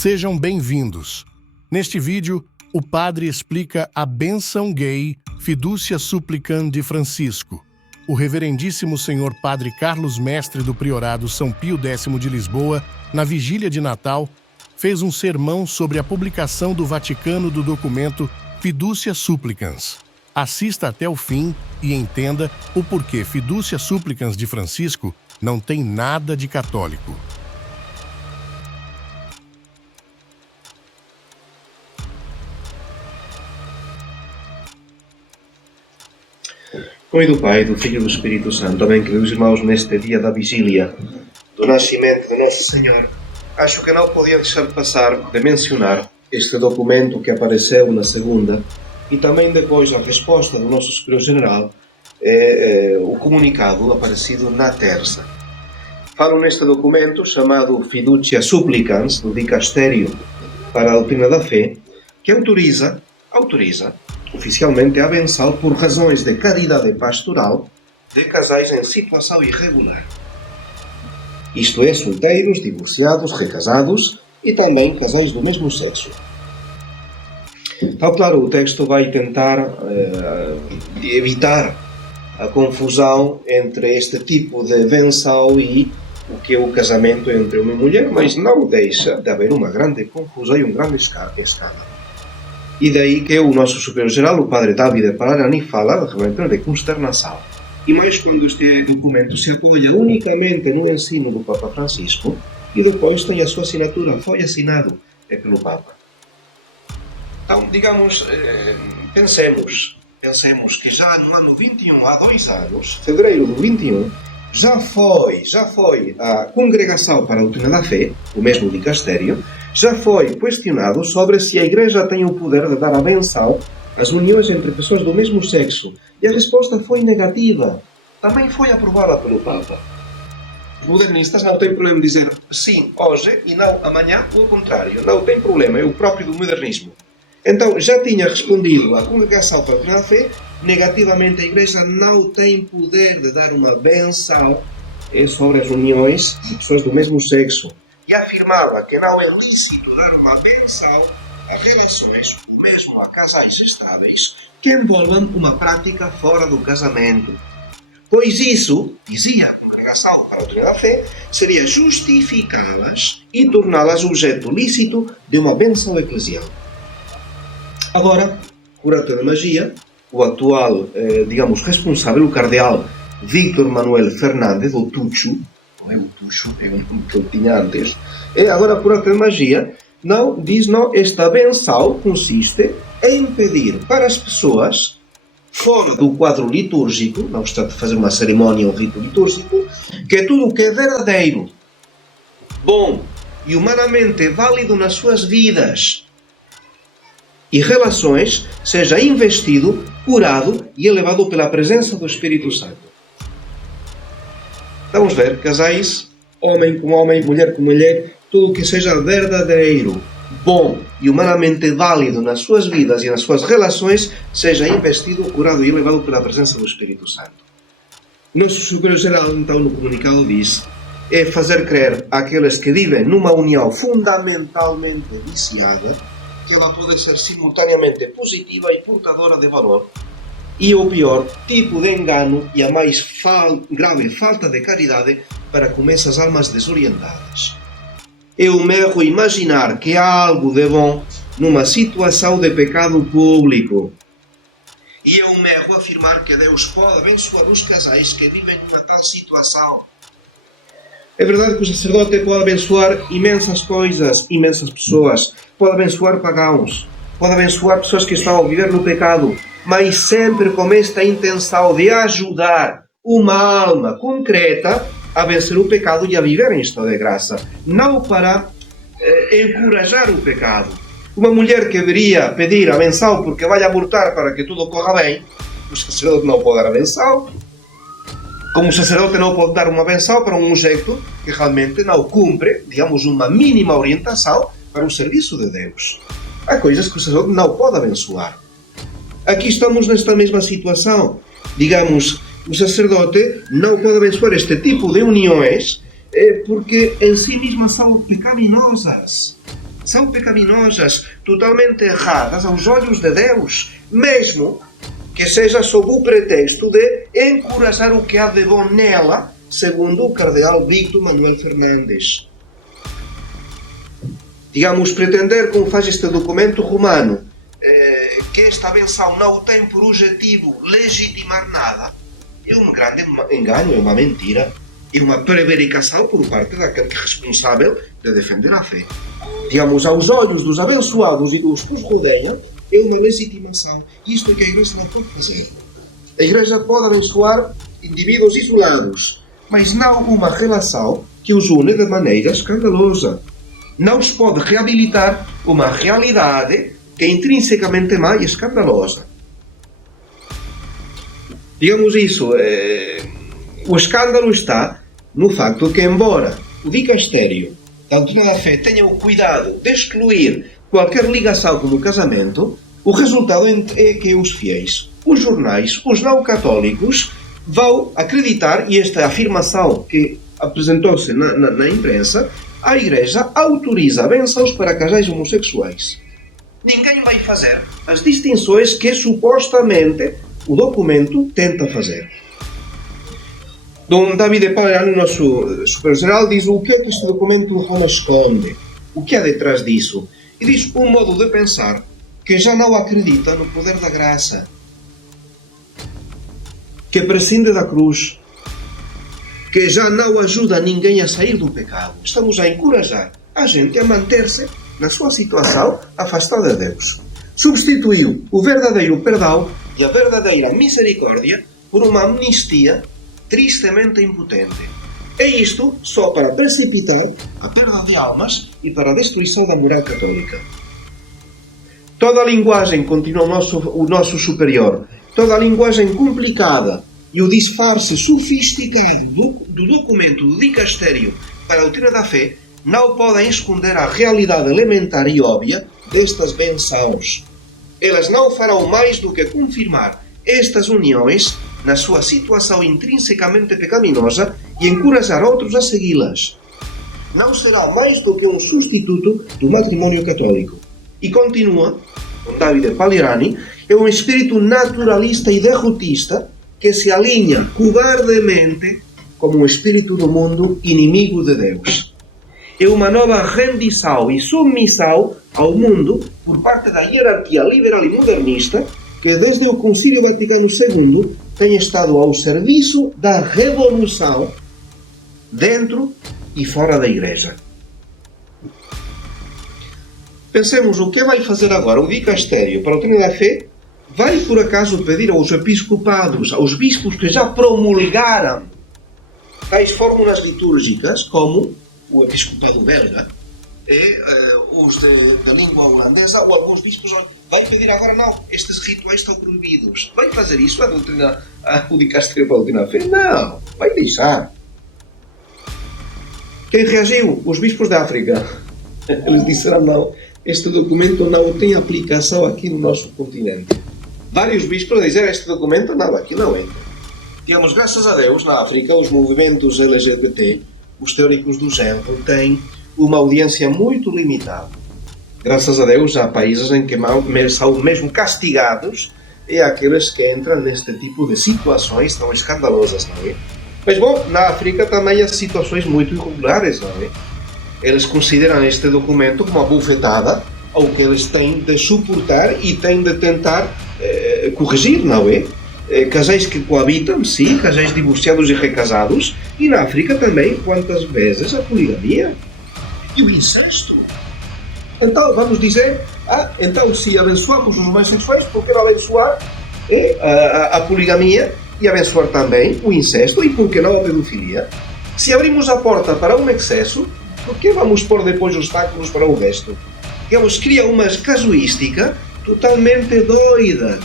Sejam bem-vindos. Neste vídeo, o padre explica a bênção gay Fiducia Supplicans de Francisco. O reverendíssimo senhor padre Carlos Mestre do Priorado São Pio X de Lisboa, na vigília de Natal, fez um sermão sobre a publicação do Vaticano do documento Fiducia Supplicans. Assista até o fim e entenda o porquê Fiducia Supplicans de Francisco não tem nada de católico. Em nome do Pai, do Filho e do Espírito Santo. Amém, queridos irmãos, neste dia da vigília do nascimento de Nosso Senhor, acho que não podia deixar de passar de mencionar este documento que apareceu na segunda e também depois a resposta do nosso Superior-General, o comunicado aparecido na terça. Falo neste documento chamado Fiducia Supplicans, do Dicastério para a Doutrina da Fé, que autoriza oficialmente a bênção por razões de caridade pastoral de casais em situação irregular. Isto é, solteiros, divorciados, recasados e também casais do mesmo sexo. Então, claro, o texto vai tentar evitar a confusão entre este tipo de bênção e o que é o casamento entre homem e mulher, mas não deixa de haver uma grande confusão e um grande escândalo. E daí que o nosso Superior-Geral, o Padre Davide Palarani, fala realmente de consternação. E mais quando este documento se apoia unicamente no ensino do Papa Francisco e depois tem a sua assinatura, foi assinado pelo Papa. Então, digamos, pensemos que já no ano 21, há 2 anos, fevereiro do 21, já foi a Congregação para a Doutrina da Fé, o mesmo dicastério, já foi questionado sobre se a Igreja tem o poder de dar a bênção às uniões entre pessoas do mesmo sexo. E a resposta foi negativa. Também foi aprovada pelo Papa. Os modernistas não têm problema em dizer sim hoje e não amanhã, ou ao contrário. Não tem problema, é o próprio do modernismo. Então, já tinha respondido a Congregação para a Doutrina da Fé, negativamente a Igreja não tem poder de dar uma bênção sobre as uniões de pessoas do mesmo sexo. E afirmava que não é lícito dar uma bênção a relações, ou mesmo a casais estáveis, que envolvam uma prática fora do casamento. Pois isso, dizia a Congregação para a Doutrina da Fé, seria justificá-las e torná-las objeto lícito de uma bênção eclesial. Agora, curata da magia, o atual, responsável, o cardeal Víctor Manuel Fernández, ou Tucho, não é o Tucho, é um que eu tinha antes, agora por arte de magia, esta benção consiste em pedir para as pessoas, fora do quadro litúrgico, não está a fazer uma cerimónia ou um rito litúrgico, que tudo o que é verdadeiro, bom e humanamente válido nas suas vidas e relações seja investido, curado e elevado pela presença do Espírito Santo. Vamos ver, casais, homem com homem, mulher com mulher, tudo o que seja verdadeiro, bom e humanamente válido nas suas vidas e nas suas relações, seja investido, curado e elevado pela presença do Espírito Santo. Nosso Superior-Geral, então, no comunicado diz, é fazer crer àqueles que vivem numa união fundamentalmente viciada, que ela pode ser simultaneamente positiva e portadora de valor, e o pior tipo de engano e a mais grave falta de caridade para com essas almas desorientadas. É um erro imaginar que há algo de bom numa situação de pecado público. E é um erro afirmar que Deus pode abençoar os casais que vivem numa tal situação. É verdade que o sacerdote pode abençoar imensas coisas, imensas pessoas, pode abençoar pagãos, pode abençoar pessoas que estão a viver no pecado, mas sempre com esta intenção de ajudar uma alma concreta a vencer o pecado e a viver em estado de graça, não para encorajar o pecado. Uma mulher que deveria pedir a benção porque vai abortar para que tudo corra bem, o sacerdote não pode dar a benção, como o sacerdote não pode dar uma benção para um sujeito que realmente não cumpre, uma mínima orientação para o serviço de Deus. Há coisas que o sacerdote não pode abençoar. Aqui estamos nesta mesma situação. O sacerdote não pode abençoar este tipo de uniões porque em si mesmas são pecaminosas. são pecaminosas, totalmente erradas aos olhos de Deus, mesmo que seja sob o pretexto de encorajar o que há de bom nela, segundo o cardeal Víctor Manuel Fernandes. Digamos, pretender, como faz este documento romano, que esta benção não tem por objetivo legitimar nada, é um grande engano, é uma mentira, é uma prevaricação por parte daquele que é responsável de defender a fé. Digamos, aos olhos dos abençoados e dos que os rodeiam, é uma legitimação. Isto é que a Igreja não pode fazer. A Igreja pode abençoar indivíduos isolados, mas não uma relação que os une de maneira escandalosa. Não se pode reabilitar uma realidade que é intrinsecamente má e escandalosa. Digamos isso, o escândalo está no facto que, embora o dicastério da doutrina da fé tenha o cuidado de excluir qualquer ligação com o casamento, o resultado é que os fiéis, os jornais, os não católicos vão acreditar, e esta afirmação que apresentou-se na imprensa, a Igreja autoriza bênçãos para casais homossexuais. Ninguém vai fazer as distinções que supostamente o documento tenta fazer. Dom Davide Palerani, nosso superior-geral, diz o que é que este documento Roma esconde, o que há detrás disso. E diz um modo de pensar que já não acredita no poder da graça, que prescinde da cruz, que já não ajuda ninguém a sair do pecado. Estamos a encorajar a gente a manter-se na sua situação afastada de Deus. Substituiu o verdadeiro perdão e a verdadeira misericórdia por uma amnistia tristemente impotente. É isto só para precipitar a perda de almas e para a destruição da moral católica. Toda a linguagem, continua o nosso superior, toda a linguagem complicada e o disfarce sofisticado do documento do dicastério para a doutrina da fé não podem esconder a realidade elementar e óbvia destas bençãos. Elas não farão mais do que confirmar estas uniões na sua situação intrinsecamente pecaminosa e encorajar outros a segui-las. Não será mais do que um substituto do matrimônio católico. E continua, com Davide Palerani, é um espírito naturalista e derrotista que se alinha cobardemente como um espírito do mundo inimigo de Deus. É uma nova rendição e submissão ao mundo por parte da hierarquia liberal e modernista que desde o Concílio Vaticano II tem estado ao serviço da revolução dentro e fora da Igreja. Pensemos o que vai fazer agora o dicastério para a doutrina da fé. Vai por acaso pedir aos episcopados, aos bispos que já promulgaram tais fórmulas litúrgicas, como o episcopado belga, os da língua holandesa, ou alguns bispos, vai pedir agora, não, estes rituais estão proibidos. Vai fazer isso o dicastério para a doutrina da fé? Não, vai deixar. Quem reagiu? Os bispos da África. Eles disseram, não, este documento não tem aplicação aqui no nosso continente. Vários bispos disseram, este documento não, aqui não entra. Digamos, graças a Deus, na África, os movimentos LGBT, os teóricos do género, têm uma audiência muito limitada. Graças a Deus, há países em que são mesmo castigados e aqueles que entram neste tipo de situações tão escandalosas, não é? Mas, bom, na África também há situações muito irregulares, não é? Eles consideram este documento como uma bufetada ao que eles têm de suportar e têm de tentar corrigir, não é? Casais que coabitam, sim, casais divorciados e recasados, e na África também, quantas vezes, a poligamia e o incesto. Então, vamos dizer, então se abençoamos os homossexuais, por que não abençoar a poligamia e abençoar também o incesto, e por que não a pedofilia? Se abrimos a porta para um excesso, por que vamos pôr depois obstáculos para o resto? Digamos, cria uma casuística totalmente doida.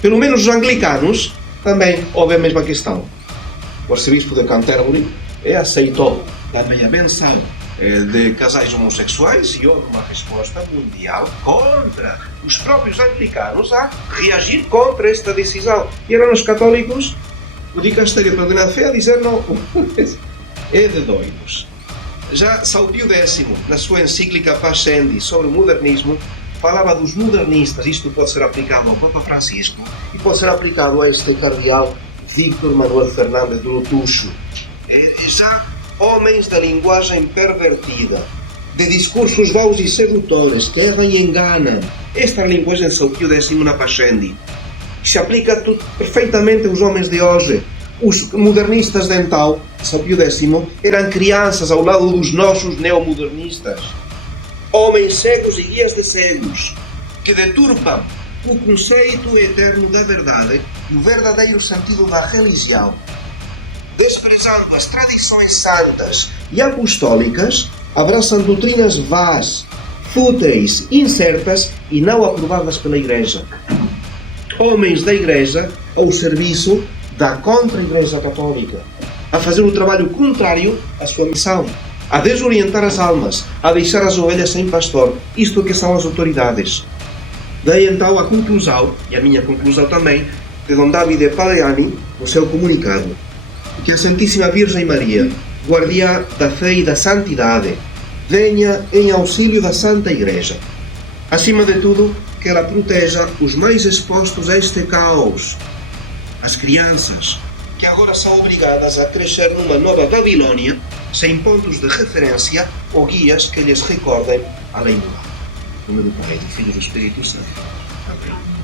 Pelo menos os anglicanos também houve a mesma questão. O arcebispo de Canterbury aceitou também a benção de casais homossexuais e houve uma resposta mundial contra os próprios anglicanos a reagir contra esta decisão. E eram os católicos, o dicastério para a doutrina da fé, a dizer não, é de doidos. Já São Pio X, na sua encíclica Pascendi sobre o modernismo, falava dos modernistas. Isto pode ser aplicado ao Papa Francisco e pode ser aplicado a este cardeal Víctor Manuel Fernández do Lutucho. Já homens da linguagem pervertida, de discursos vaos e sedutores, que erram e enganam. Esta é a linguagem de São Pio X na Pascendi, que se aplica perfeitamente aos homens de hoje. Os modernistas de então, São Pio X, eram crianças ao lado dos nossos neomodernistas. Homens cegos e guias de cegos, que deturpam o conceito eterno da verdade e o verdadeiro sentido da religião, desprezando as tradições santas e apostólicas, abraçam doutrinas vás, fúteis, incertas e não aprovadas pela Igreja. Homens da Igreja ao serviço da contra-Igreja Católica, a fazer o trabalho contrário à sua missão, a desorientar as almas, a deixar as ovelhas sem pastor. Isto é que são as autoridades. Daí então a conclusão, e a minha conclusão também, de Dom Davide Paleani, no seu comunicado, que a Santíssima Virgem Maria, guardiã da fé e da santidade, venha em auxílio da Santa Igreja. Acima de tudo, que ela proteja os mais expostos a este caos, as crianças, que agora são obrigadas a crescer numa nova Babilônia, sem pontos de referência ou guias que lhes recordem a lei moral. Em nome do Pai, do Filho e do Espírito Santo. Amém.